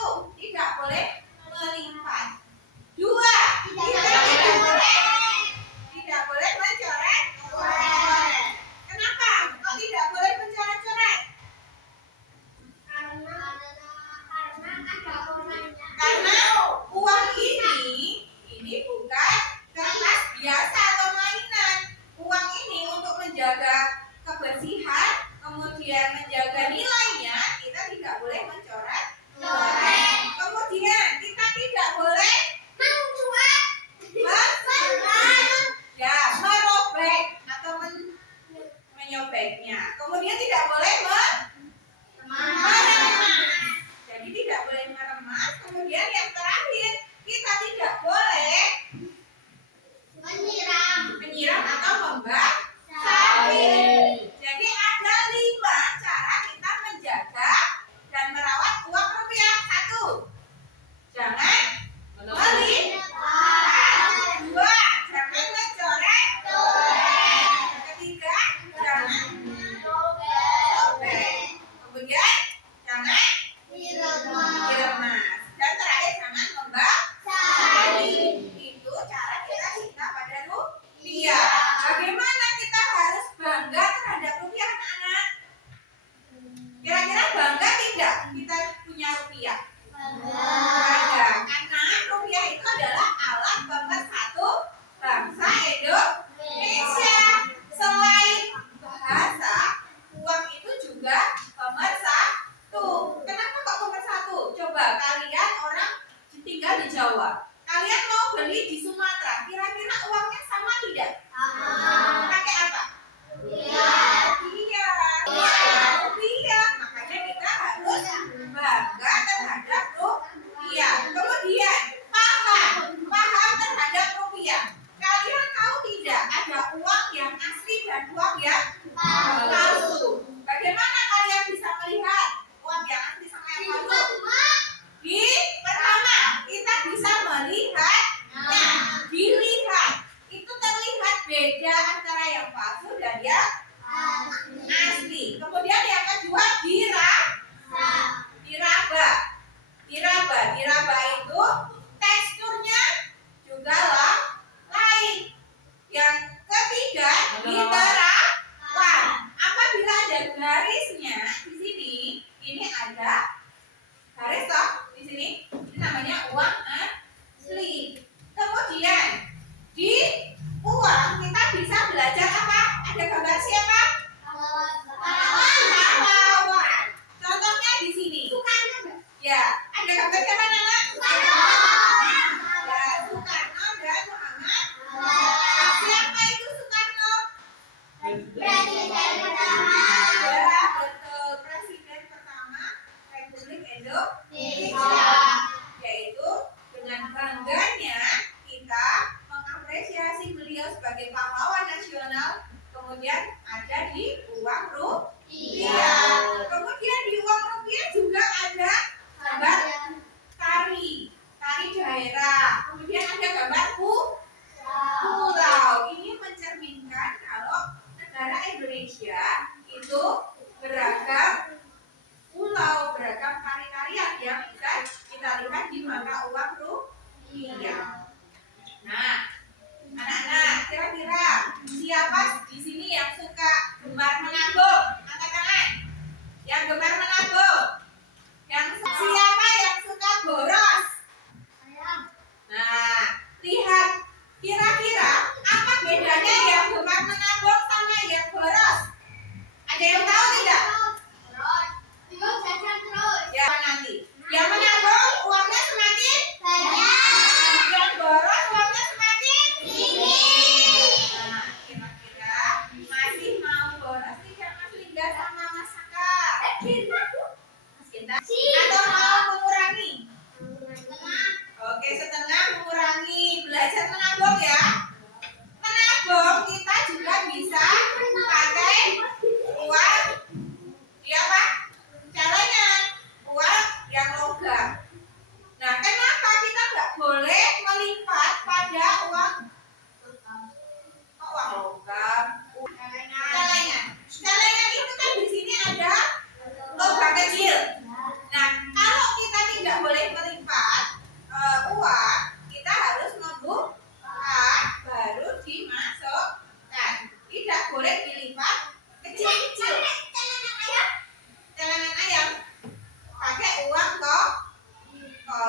Satu, tidak boleh melipat. Dua, tidak boleh mencoret. Kenapa? Kok tidak boleh mencoret-coret? Karena uang ini bukan kertas biasa atau mainan. Uang ini untuk menjaga kebersihan, kemudian menjaga nilainya, kita tidak boleh mencoret. Kemudian kita tidak boleh merobek atau menyobeknya. Kemudian tidak boleh meremas. Jadi tidak boleh meremas. Kemudian yang terakhir, kita tidak boleh menyiram atau membasah. Jadi ada 5 cara kita menjaga dan merawat uang rupiah. 1, jangan melipat. 2, jangan mencoret. 3, jangan sobek. Kemudian jangan diremas. Dan terakhir jangan membasah. Itu cara kita cinta pada rupiah. Bagaimana kita harus bangga terhadap rupiah, anak-anak? Kira-kira bangga tidak kita punya rupiah? Bangga, karena rupiah itu adalah alat pemersatu bangsa Indonesia. Selain bahasa, uang itu juga pemersatu. Kenapa kok pemersatu? Coba kalian orang tinggal di Jawa, kalian mau beli di Sumatera, kira-kira uangnya sama tidak? Pakai apa? Iya, rupiah. Makanya kita harus bangga terhadap rupiah. Kemudian paham terhadap rupiah. Kalian tahu tidak ada uang yang asli dan uang yang palsu? Bagaimana kalian bisa melihat uang yang asli sama yang palsu? Pertama, kita bisa melihatnya. Dilihat, itu terlihat beda antara yang palsu dan yang asli. Kemudian yang kedua, diraba itu teksturnya juga lain. Yang ketiga, diterawan. Apabila ada garisnya di sini, ini ada garis toh di sini, ini namanya uang asli. Kemudian di uang kita bisa belajar apa? Ada gambar siapa? Pahlawan. Contohnya di sini. Ya, ada gambar siapa, Nana? Ya, Soekarno dan Muhammad. Siapa itu Soekarno? Presiden pertama. Ya, betul, Presiden pertama Republik Indonesia. Yaitu dengan bangganya kita mengapresiasi beliau sebagai pahlawan nasional. Kemudian ada di uang rupiah. Kemudian di uang rupiah juga ada gambar karya.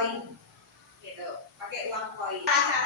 koin gitu, pakai uang koin. Cara